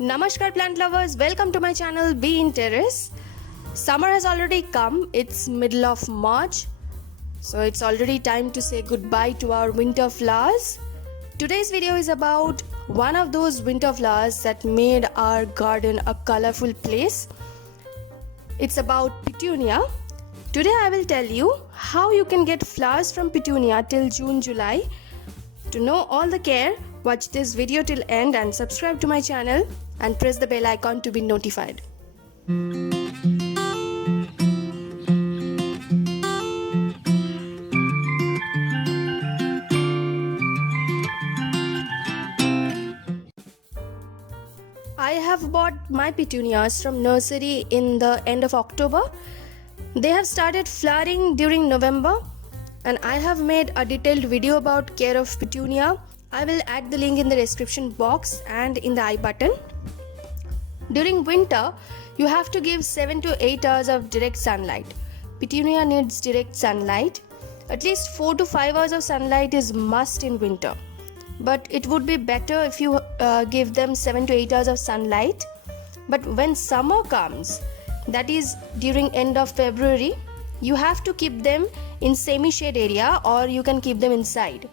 Namaskar plant lovers, welcome to my channel Be in Terrace. Summer has already come, it's middle of March, so it's already time to say goodbye to our winter flowers. Today's video is about one of those winter flowers that made our garden a colorful place. It's about Petunia. Today I will tell you how you can get flowers from Petunia till June-July. To know all the care, watch this video till end and subscribe to my channel and press the bell icon to be notified. I have bought my petunias from nursery in the end of October. They have started flowering during November, and I have made a detailed video about care of petunia. I will add the link in the description box and in the I button. During winter, you have to give 7 to 8 hours of direct sunlight. Petunia needs direct sunlight. At least 4 to 5 hours of sunlight is must in winter. But it would be better if you give them 7 to 8 hours of sunlight. But when summer comes, that is during end of February, you have to keep them in semi-shade area, or you can keep them inside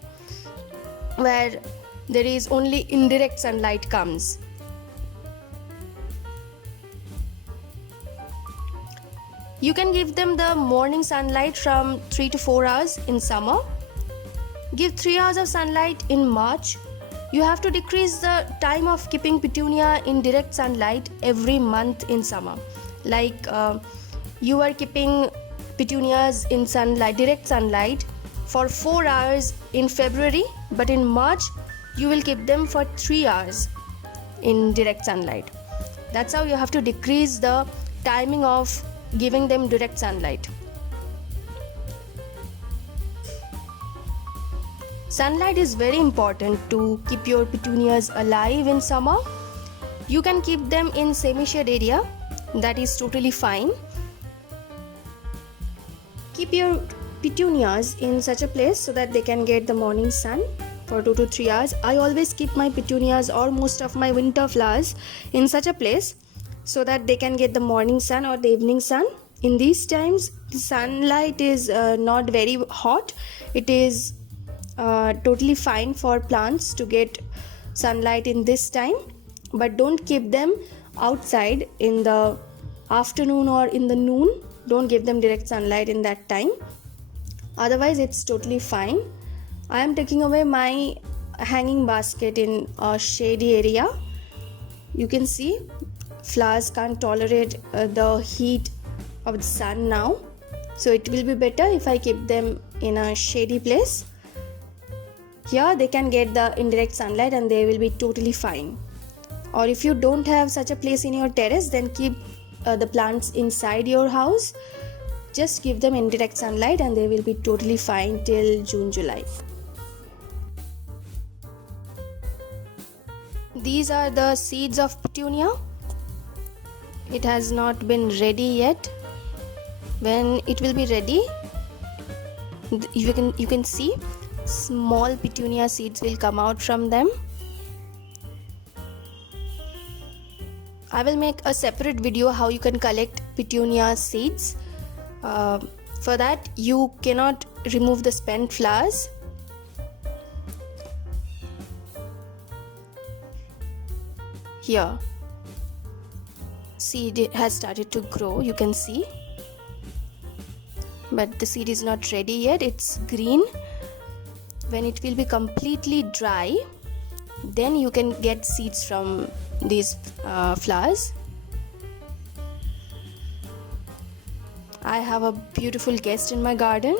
where there is only indirect sunlight comes. You can give them the morning sunlight from 3 to 4 hours in summer. Give 3 hours of sunlight in March. You have to decrease the time of keeping petunia in direct sunlight every month in summer. Like you are keeping petunias in sunlight, direct sunlight for 4 hours in February, but in March you will keep them for 3 hours in direct sunlight. That's how you have to decrease the timing of giving them direct sunlight. Sunlight is very important to keep your petunias alive in summer. You can keep them in semi-shade area, that is totally fine. Keep your petunias in such a place so that they can get the morning sun for 2 to 3 hours. I always keep my petunias or most of my winter flowers in such a place so that they can get the morning sun or the evening sun. In these times, the sunlight is not very hot. It is totally fine for plants to get sunlight in this time, but don't keep them outside in the afternoon or in the noon. Don't give them direct sunlight in that time, otherwise it's totally fine. I am taking away my hanging basket in a shady area. You can see flowers can't tolerate the heat of the sun now, so it will be better if I keep them in a shady place. Here they can get the indirect sunlight and they will be totally fine. Or if you don't have such a place in your terrace, then keep the plants inside your house. Just give them indirect sunlight and they will be totally fine till June-July. These are the seeds of petunia. It has not been ready yet. When it will be ready, you can see small petunia seeds will come out from them. I will make a separate video how you can collect petunia seeds. For that you cannot remove the spent flowers. Here seed has started to grow, you can see, but the seed is not ready yet. It's green. When it will be completely dry, then you can get seeds from these flowers. I have a beautiful guest in my garden.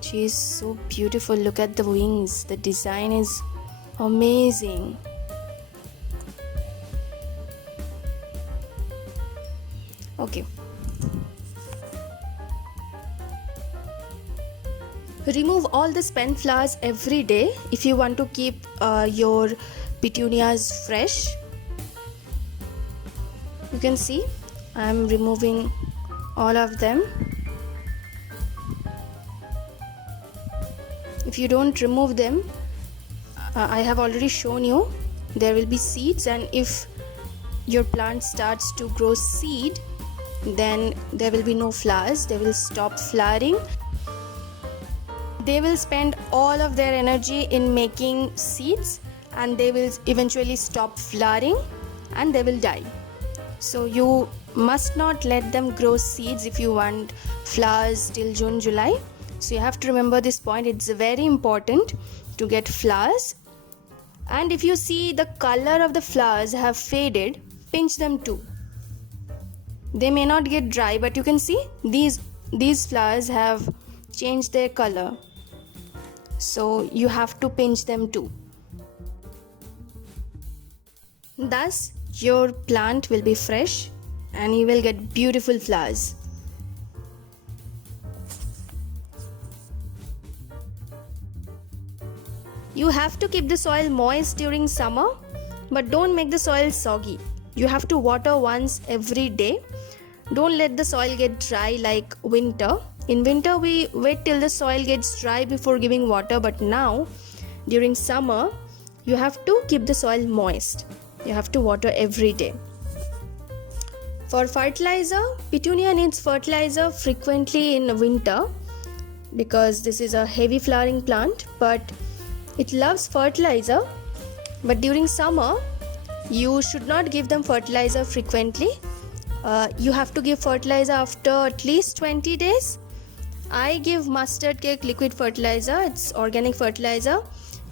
She is so beautiful. Look at the wings. The design is amazing. Okay. Remove all the spent flowers every day if you want to keep your petunias fresh. You can see I am removing all of them. If you don't remove them, I have already shown you there will be seeds, and if your plant starts to grow seed, then there will be no flowers. They will stop flowering. They will spend all of their energy in making seeds, and they will eventually stop flowering and they will die. So you must not let them grow seeds if you want flowers till June, July. So you have to remember this point. It's very important to get flowers. And if you see the color of the flowers have faded, pinch them too. They may not get dry, but you can see these flowers have changed their color. So you have to pinch them too. Thus your plant will be fresh and you will get beautiful flowers. You have to keep the soil moist during summer, but don't make the soil soggy. You have to water once every day. Don't let the soil get dry like winter. In winter we wait till the soil gets dry before giving water, but now during summer you have to keep the soil moist. You have to water every day. For fertilizer, Petunia needs fertilizer frequently in winter because this is a heavy flowering plant, but it loves fertilizer. But during summer you should not give them fertilizer frequently. You have to give fertilizer after at least 20 days. I give mustard cake liquid fertilizer. It's organic fertilizer.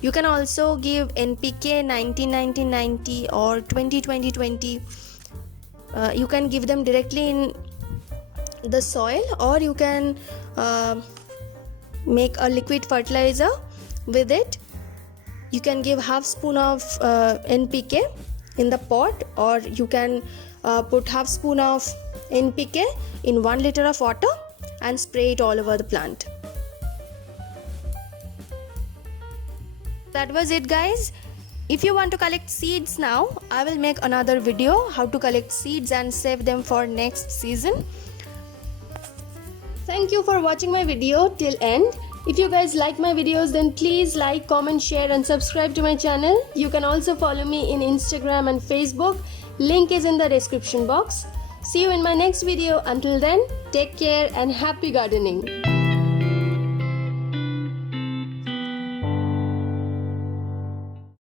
You can also give NPK 90-90-90 or 20-20-20. You can give them directly in the soil, or you can make a liquid fertilizer with it. You can give half spoon of NPK in the pot, or you can put half spoon of NPK in 1 liter of water and spray it all over the plant. That was it, guys. If you want to collect seeds now, I will make another video how to collect seeds and save them for next season. Thank you for watching my video till end. If you guys like my videos, then please like, comment, share and subscribe to my channel. You can also follow me in Instagram and Facebook. Link is in the description box. See you in my next video. Until then, take care and happy gardening.